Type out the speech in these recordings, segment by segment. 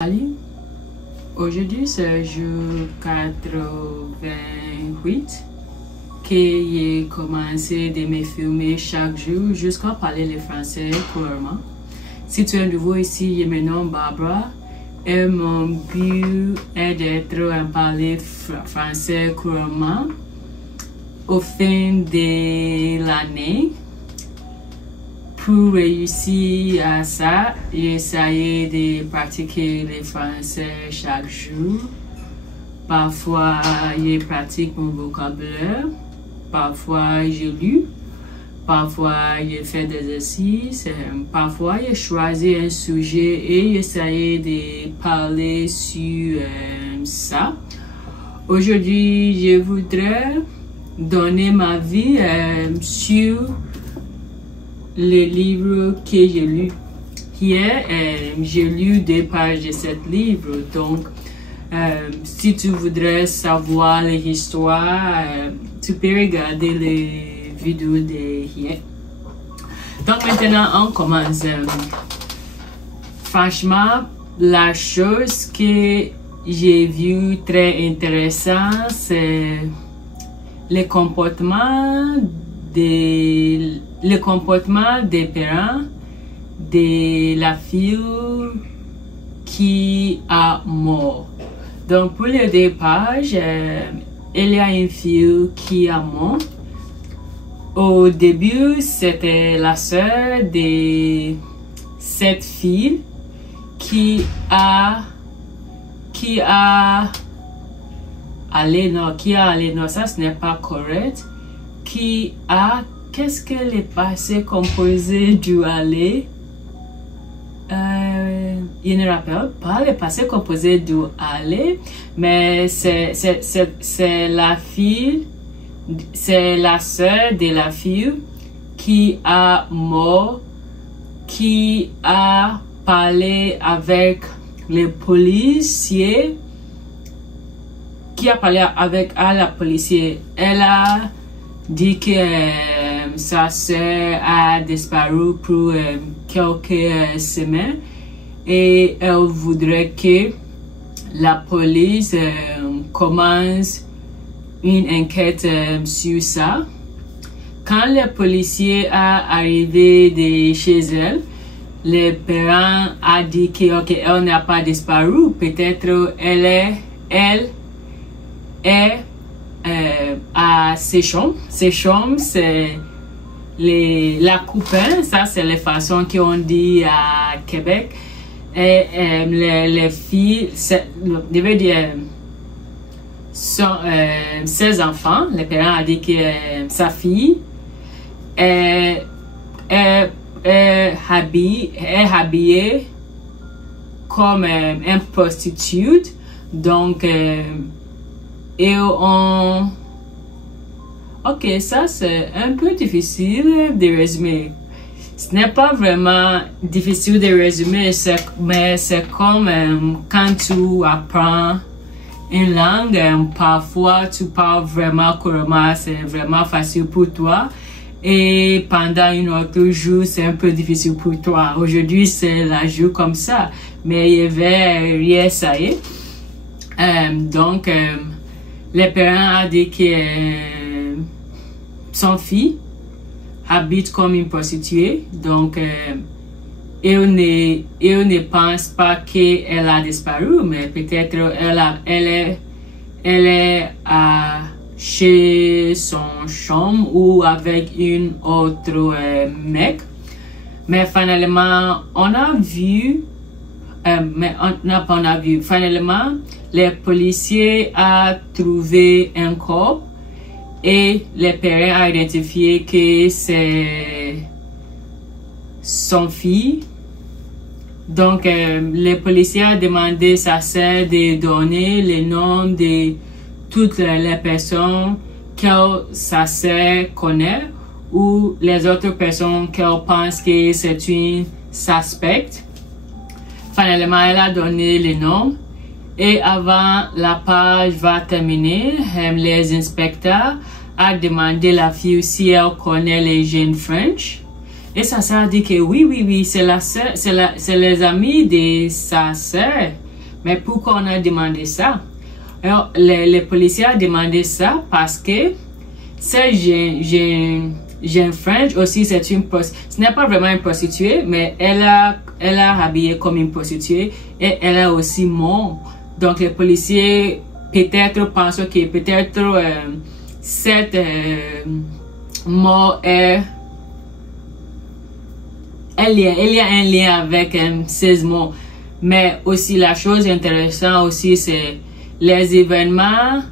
Salut, aujourd'hui c'est le jour 88 que j'ai commencé de me filmer chaque jour jusqu'à parler le français couramment. Si tu es nouveau ici, je me nomme Barbara et mon but est d'être à parler français couramment au fin de l'année. Pour réussir à ça, j'essaie de pratiquer le français chaque jour. Parfois, je pratique mon vocabulaire. Parfois, je lis. Parfois, je fais des exercices. Parfois, je choisis un sujet et j'essaie de parler sur ça. Aujourd'hui, je voudrais donner ma vie sur le livre que j'ai lu. Hier, j'ai lu 2 pages de ce livre. Donc, si tu voudrais savoir l'histoire, tu peux regarder les vidéos de hier. Donc, maintenant, on commence. Franchement, la chose que j'ai vue très intéressante, c'est le comportement des parents de la fille qui a mort. Donc pour les 2 pages, il y a une fille qui a mort. Au début, c'était la sœur de cette fille qui a allé, non, ça ce n'est pas correct. Qu'est-ce que le passé composé du aller? Je ne rappelle pas le passé composé du aller, mais c'est la fille, c'est la sœur de la fille qui a mort, qui a parlé avec les policiers, la policier. Elle a dit que sa sœur a disparu pour quelques semaines et elle voudrait que la police commence une enquête sur ça. Quand le policier a arrivé de chez elle, le parent a dit que elle n'a pas disparu, peut-être elle est à ses chambres. Ses chambres, c'est la coupin, ça c'est la façon qu'on dit à Québec. Et les filles, je veux dire, ses enfants, le parent a dit que sa fille est habillée comme une prostituée. Donc, ok, ça c'est un peu difficile de résumer. Ce n'est pas vraiment difficile de résumer, mais c'est comme quand tu apprends une langue, parfois tu parles vraiment couramment, c'est vraiment facile pour toi. Et pendant un autre jour, c'est un peu difficile pour toi. Aujourd'hui, c'est la jour comme ça, mais je vais réessayer. Donc, le parent a dit que son fils habite comme une prostituée, donc il ne pense pas qu'elle a disparu, mais peut-être elle est chez son chambre ou avec une autre mec. Mais finalement, finalement, les policiers ont trouvé un corps et le parent a identifié que c'est son fils. Donc, le policier a demandé à sa sœur de donner le nom de toutes les personnes que sa sœur connaît ou les autres personnes qu'elle pense que c'est une suspecte. Finalement, elle a donné le nom. Et avant la page va terminer, les inspecteurs ont demandé à la fille si elle connaît les jeunes French. Et sa sœur a dit que oui, c'est les amis de sa sœur Mais pourquoi on a demandé ça? Alors, les policiers ont demandé ça parce que cette jeune French aussi, ce n'est pas vraiment une prostituée, mais elle a habillé comme une prostituée et elle a aussi mort. Donc les policiers peut-être pensent que peut-être cette mort est il y a un lien avec ces mots. Mais aussi la chose intéressante aussi, c'est les événements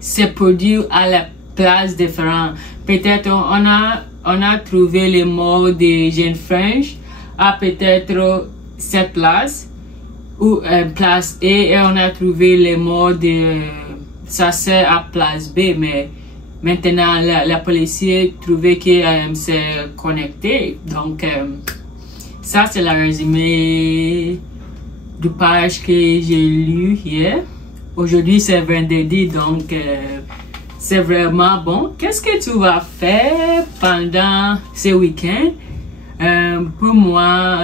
se produisent à la place différente. Peut-être on a trouvé les mots des jeunes French à peut-être cette place ou place A, et on a trouvé les mots de ça c'est à place B, mais maintenant la policier trouvait que c'est connecté. Donc ça c'est le résumé du page que j'ai lu hier. Aujourd'hui c'est vendredi, donc c'est vraiment bon. Qu'est-ce que tu vas faire pendant ce week-end? Pour moi,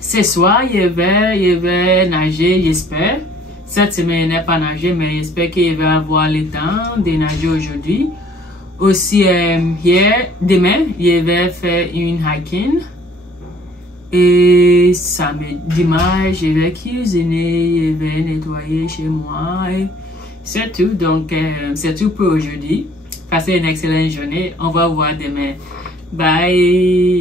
ce soir, je vais nager, j'espère. Cette semaine, je n'ai pas nagé, mais j'espère que je vais avoir le temps de nager aujourd'hui. Aussi, demain, je vais faire une hiking. Et dimanche, je vais cuisiner, je vais nettoyer chez moi. C'est tout. Donc, c'est tout pour aujourd'hui. Passez une excellente journée. On va voir demain. Bye.